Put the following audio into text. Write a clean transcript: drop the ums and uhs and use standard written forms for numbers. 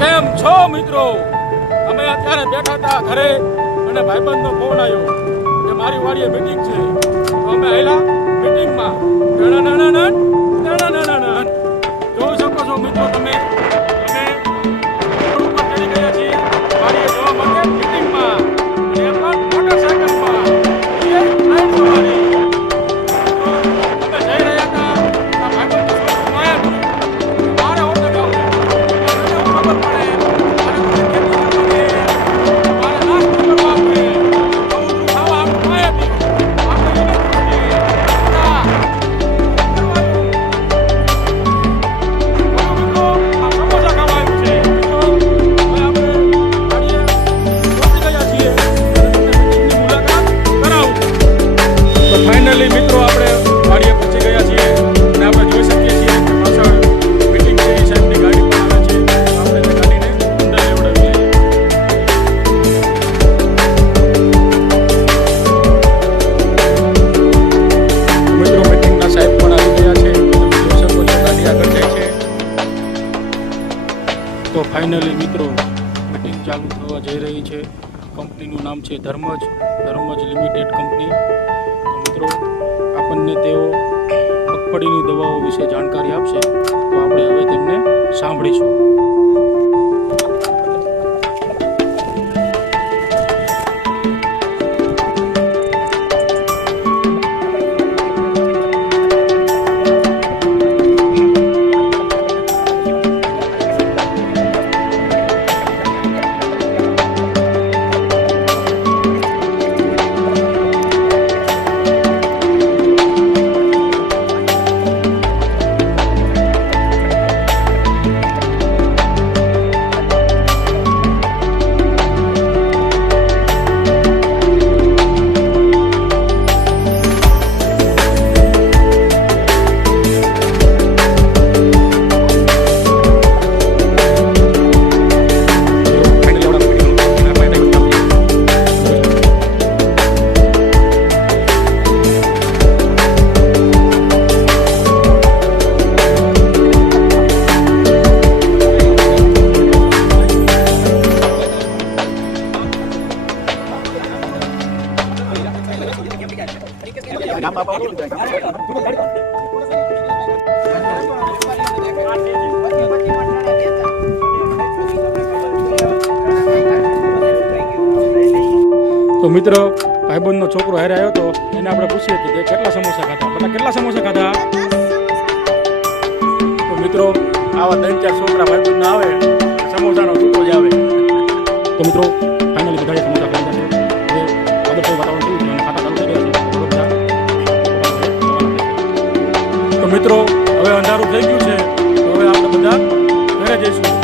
કેમ છો મિત્રો? અમે અત્યારે બેઠા હતા ઘરે અને ભાઈબંધનો ફોન આવ્યો કે મારી વાડીએ મીટિંગ છે. તો અમે આવેલા મીટિંગમાં. જોઈ શકો છો મિત્રો તમે, અમે રોડ ઉપર ચડી ગયા છીએ વાડીએ જવા માટે મીટિંગમાં, અને એ પણ મોટરસાયકલમાં. એ લાઈન સવારી અમે જઈ રહ્યા હતા. આ ભાઈબંધ છોકરો આવ્યા મારે હોટલ જવું છે. ખબર પડે ફાઇનલી મિત્રો આપણે વાડીએ પહોંચી ગયા છીએ અને આપણે જોઈ શકીએ છીએ કે પાછળ મીટિંગ છે એ સાહેબની ગાડી પણ આવે છે. આપણે તે ગાડીને અંદર લેવડાવીએ. મિત્રો મીટિંગના સાહેબ પણ આવી ગયા છે. તમે જોઈ શકો છો ગાડી આગળ જાય છે. તો ફાઇનલી મિત્રો મીટિંગ ચાલુ થવા જઈ રહી છે. કંપનીનું નામ છે ધર્મજ લિમિટેડ કંપની. મિત્રો આપણને તેઓ મગફળીની દવાઓ વિશે જાણકારી આપશે, તો આપણે હવે તેમને સાંભળીશું. તો મિત્રો ભાઈબંધનો છોકરો હારે આવ્યો હતો, એને આપણે પૂછીએ કે કેટલા સમોસા ખાધા. બધા કેટલા સમોસા ખાધા? તો મિત્રો આવા 3-4 છોકરા ભાઈબંધના આવે, સમોસાનો છૂટો જ આવે. તો મિત્રો ફાઇનલી બધા સમોસા ખાઈ જશે. હવે વાદળછાયું વાતાવરણ થયું છે અને ખાતા ચાલુ થઈ ગયા છે. તો મિત્રો હવે અંધારું થઈ ગયું છે, તો હવે આપણે બધા ઘરે જઈશું.